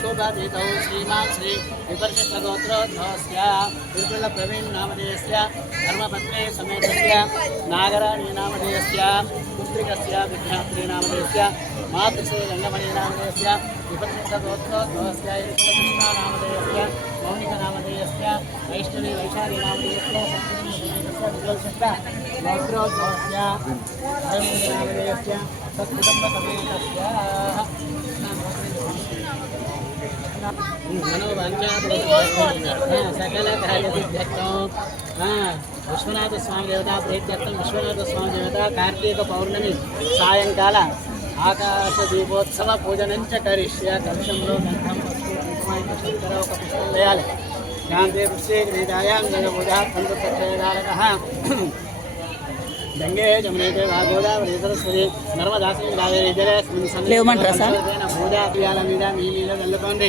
शोभाधितौ श्रीमान् श्री विपर्षगोत्रोद्धवस्य विपुलप्रवीणनामधेयस्य धर्मपत्नी समेतस्य नागराणीनामधेयस्य पुत्रिकस्य विद्यात्रीनामधेयस्य मातृश्रीरङ्गमणीनामधेयस्य विपर्षगोत्रोद्धवस्य कृष्णानामधेयस्य मौनिकनामधेयस्य वैष्णवी वैशालीनामधेयस्य संस्कृतस्य मौत्रोद्धवस्य धर्मनामधेयस्य सत्कुटुम्बसमेतस्य సకల కార్యసిద్ధ్యర్థం విశ్వనాథ స్వామి దేవత ప్రీత్యర్థం విశ్వనాథ స్వామి దేవత కార్తీక పౌర్ణమి సాయంకాల ఆకాశ దీపోత్సవ పూజనంచ కరిష్య కలుషంలో గంధం పసుపు ఒక పుష్పం వేయాలి శాంతి పుష్పే గ్రీతాయాంగ పూజ పండుతారక గంగే జమునేతే గోదావరి సరస్వతి నర్మదాసం సింగాదేవి జలేస్మిన్ సన్నిధి సార్? పూజా క్రియాల మీద మీ మీద వెళ్ళకండి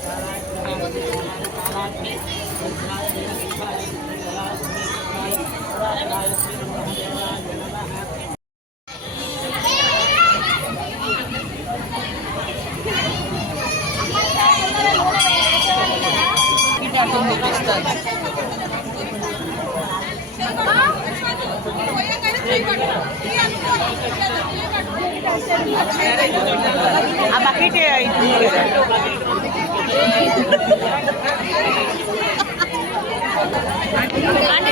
ಆ ಬಕೆಟ್ ಇದು ಆಂಟಿ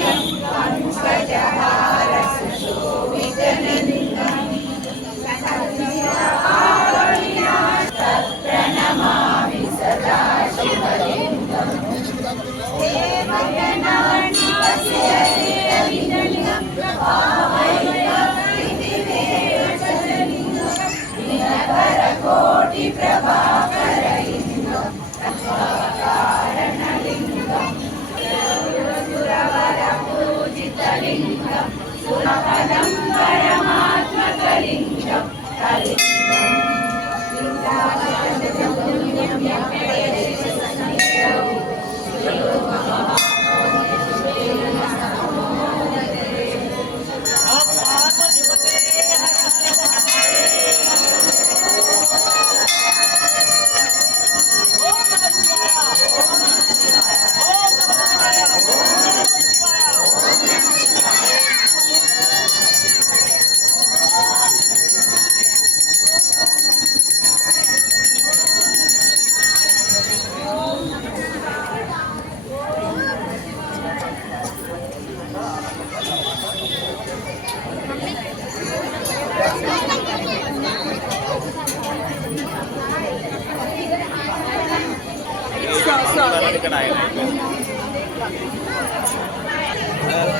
Bye.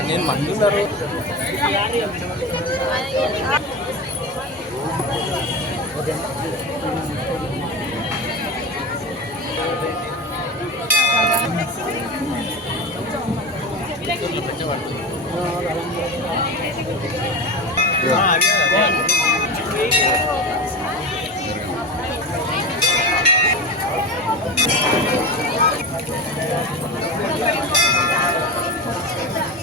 నేను మందున్నారు పెట్టబడుతుంది Thank you.